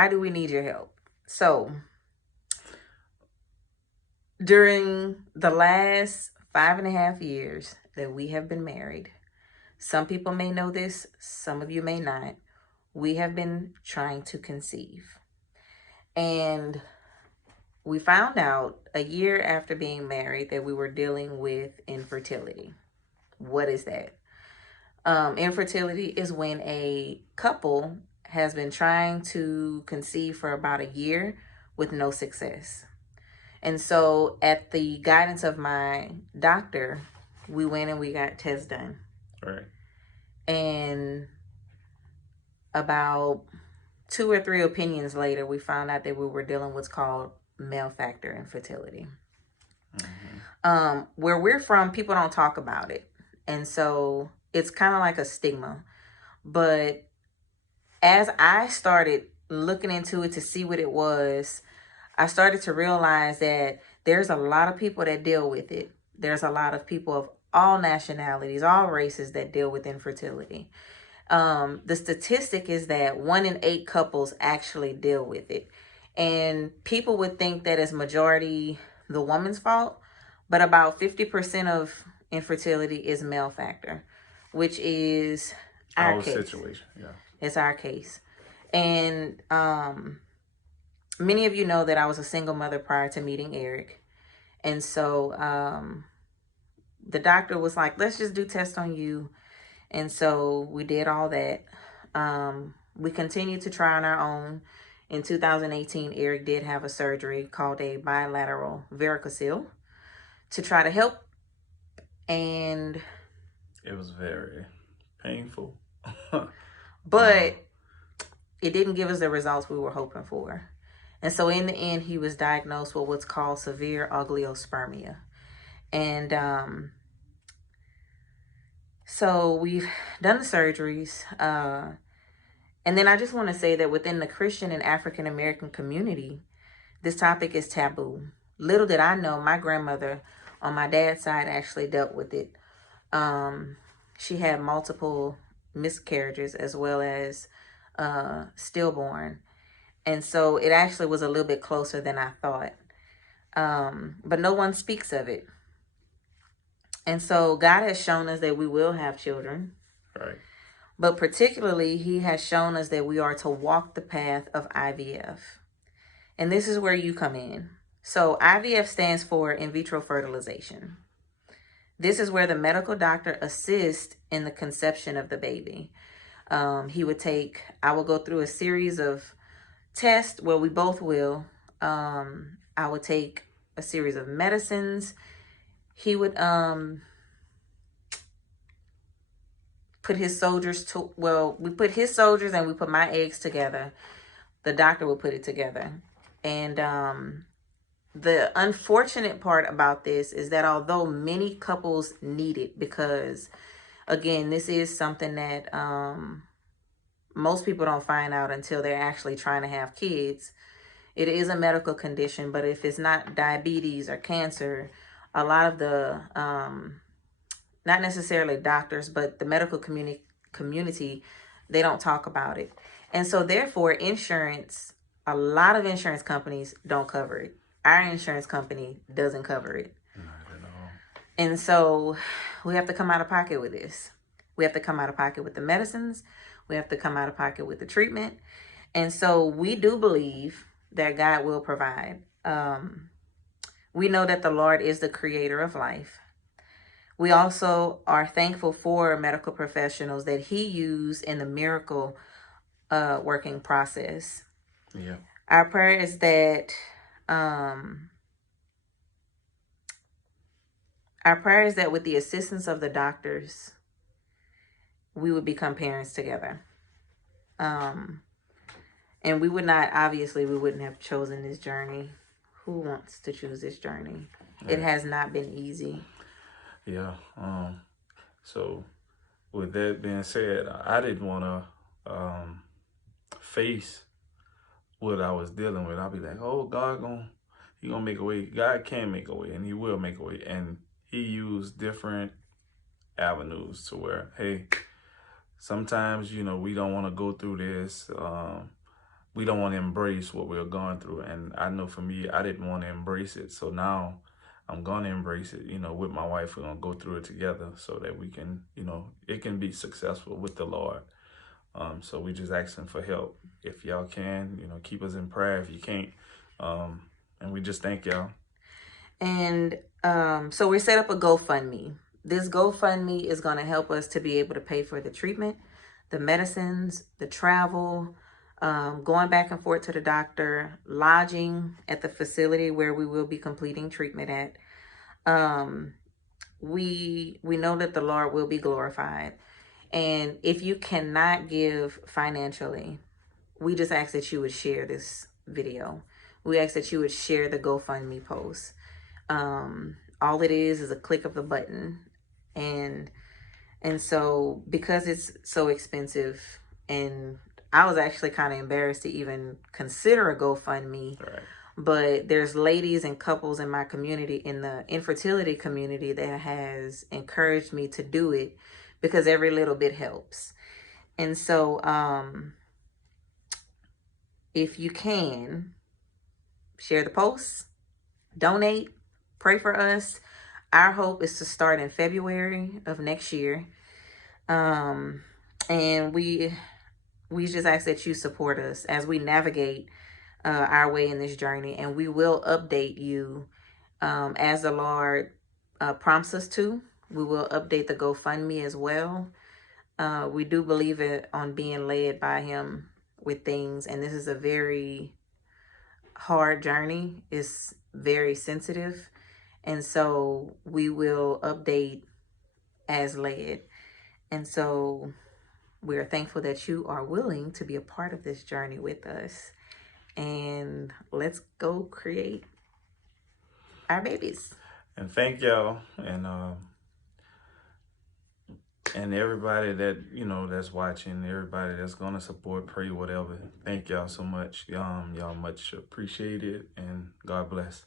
why do we need your help? So during the last 5.5 years that we have been married, some people may know this, some of you may not, we have been trying to conceive. And we found out a year after being married that we were dealing with infertility. What is that? Infertility is when a couple has been trying to conceive for about a year with no success. And so, at the guidance of my doctor, we went and we got tests done. Right. And about 2 or 3 opinions later, we found out that we were dealing with what's called male factor infertility. Where we're from, people don't talk about it. And so it's kind of like a stigma. But as I started looking into it to see what it was, I started to realize that there's a lot of people that deal with it. There's a lot of people of all nationalities, all races that deal with infertility. The statistic is that 1 in 8 couples actually deal with it. And people would think that it's majority the woman's fault, but about 50% of infertility is male factor, which is our case. Situation, yeah. It's our case. And many of you know that I was a single mother prior to meeting Eric. And so the doctor was like, let's just do tests on you. And so we did all that. We continued to try on our own. In 2018, Eric did have a surgery called a bilateral varicocele to try to help. And it was very painful. But it didn't give us the results we were hoping for. And so in the end, he was diagnosed with what's called severe oligospermia. And so we've done the surgeries. And then I just want to say that within the Christian and African American community, this topic is taboo. Little did I know, my grandmother on my dad's side actually dealt with it. She had multiple miscarriages as well as stillborn. And so it actually was a little bit closer than I thought. But no one speaks of it. And so God has shown us that we will have children. Right. But particularly, he has shown us that we are to walk the path of IVF. And this is where you come in. So IVF stands for in vitro fertilization. This is where the medical doctor assists in the conception of the baby. I will go through a series of tests where we both will. I would take a series of medicines. He would put his soldiers we put his soldiers and we put my eggs together. The doctor would put it together. And the unfortunate part about this is that although many couples need it, because again, this is something that most people don't find out until they're actually trying to have kids. It is a medical condition, but if it's not diabetes or cancer, a lot of the not necessarily doctors, but the medical community, they don't talk about it. And so therefore, insurance, a lot of insurance companies don't cover it. Our insurance company doesn't cover it. Not at all. And so we have to come out of pocket with this. We have to come out of pocket with the medicines. We have to come out of pocket with the treatment. And so we do believe that God will provide. We know that the Lord is the creator of life. We also are thankful for medical professionals that he used in the miracle working process. Yeah. Our prayer is that with the assistance of the doctors, we would become parents together. And we wouldn't have chosen this journey. Who wants to choose this journey? Right. It has not been easy. Yeah. So with that being said, I didn't want to face what I was dealing with. I'll be like, oh, he gonna make a way. God can make a way, and he will make a way. And he used different avenues to where, hey, sometimes, we don't want to go through this. we don't want to embrace what we're going through. And I know for me, I didn't want to embrace it. So now I'm going to embrace it, with my wife. We're going to go through it together so that we can, it can be successful with the Lord. So we just asking for help. If y'all can, keep us in prayer if you can't. And we just thank y'all. And so we set up a GoFundMe. This GoFundMe is going to help us to be able to pay for the treatment, the medicines, the travel, going back and forth to the doctor, lodging at the facility where we will be completing treatment at. We know that the Lord will be glorified. And if you cannot give financially, we just ask that you would share this video. We ask that you would share the GoFundMe post. All it is a click of the button. And so because it's so expensive, and I was actually kind of embarrassed to even consider a GoFundMe. Right. But there's ladies and couples in my community, in the infertility community, that has encouraged me to do it because every little bit helps. And so if you can, share the post, donate, pray for us. Our hope is to start in February of next year. And we just ask that you support us as we navigate our way in this journey. And we will update you as the Lord prompts us to. We will update the GoFundMe as well. We do believe it on being led by Him with things. And this is a very hard journey. It's very sensitive. And so we will update as led. And so we are thankful that you are willing to be a part of this journey with us. And let's go create our babies. And thank y'all. And everybody that, that's watching, everybody that's going to support, pray, whatever. Thank y'all so much. Y'all much appreciated, and God bless.